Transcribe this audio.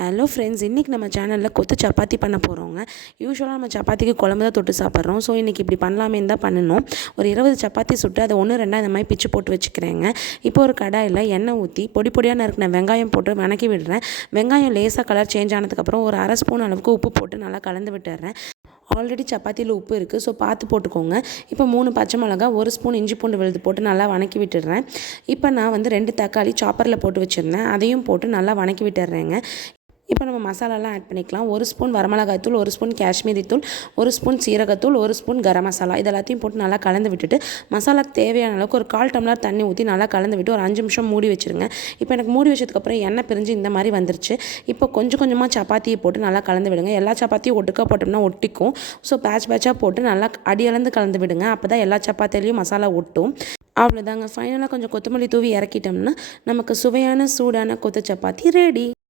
Hello friends, இன்றைக்கி நம்ம சேனலில் கொத்து சப்பாத்தி பண்ண போகிறோங்க. யூஸ்வலாக நம்ம சப்பாத்திக்கு குழம்பு தான் தொட்டு சாப்பிட்றோம். ஸோ இன்றைக்கி இப்படி பண்ணலாமே தான் பண்ணணும். ஒரு 20 சப்பாத்தி சுட்டு அதை 1-2 இந்த மாதிரி பிச்சு போட்டு வச்சுக்கிறேங்க. இப்போ ஒரு கடாயில் எண்ணெய் ஊற்றி பொடி பொடியாக நறுக்கின வெங்காயம் போட்டு வணக்கி விடுறேன். வெங்காயம் லேசாக கலர் சேஞ்ச் ஆனதுக்கப்புறம் ஒரு 1/2 ஸ்பூன் அளவுக்கு உப்பு போட்டு நல்லா கலந்து விட்டுறேன். ஆல்ரெடி சப்பாத்தியில் உப்பு இருக்குது, ஸோ பார்த்து போட்டுக்கோங்க. இப்போ 3 பச்சை மிளகா, 1 ஸ்பூன் இஞ்சி பூண்டு விழுது போட்டு நல்லா வணக்கி விட்டுடுறேன். இப்போ நான் 2 தக்காளி சாப்பரில் போட்டு வச்சுருந்தேன், அதையும் போட்டு நல்லா வணக்கி விட்டுறேங்க. இப்போ நம்ம மசாலாலாம் ஆட் பண்ணிக்கலாம். 1 ஸ்பூன் வரமிளகாய் தூள், 1 ஸ்பூன் காஷ்மீரி தூள், 1 ஸ்பூன் சீரகத்தூள், 1 ஸ்பூன் கரம் மசாலா, இதெல்லாத்தையும் போட்டு நல்லா கலந்து விட்டுட்டு மசாலாக்கு தேவையான அளவுக்கு ஒரு 1/4 டம்ளர் தண்ணி ஊற்றி நல்லா கலந்து விட்டு ஒரு 5 நிமிஷம் மூடி வச்சுருங்க. இப்போ எனக்கு மூடி வச்சதுக்கப்புறம் எண்ணெய் பிரிஞ்சு இந்த மாதிரி வந்துருச்சு. இப்போ கொஞ்சம் கொஞ்சமாக சப்பாத்தியை போட்டு நல்லா கலந்து விடுங்க. எல்லா சப்பாத்தியும் ஒட்டுக்கா போட்டோம்னா ஒட்டிக்கும். ஸோ பேட்சாக போட்டு நல்லா அடியளந்து கலந்து விடுங்க. அப்போ தான் எல்லா சப்பாத்திலையும் மசாலா ஒட்டும். அவ்வளோதாங்க. ஃபைனலாக கொஞ்சம் கொத்தமல்லி தூவி இறக்கிட்டோம்னா நமக்கு சுவையான சூடான கொத்து சப்பாத்தி ரெடி.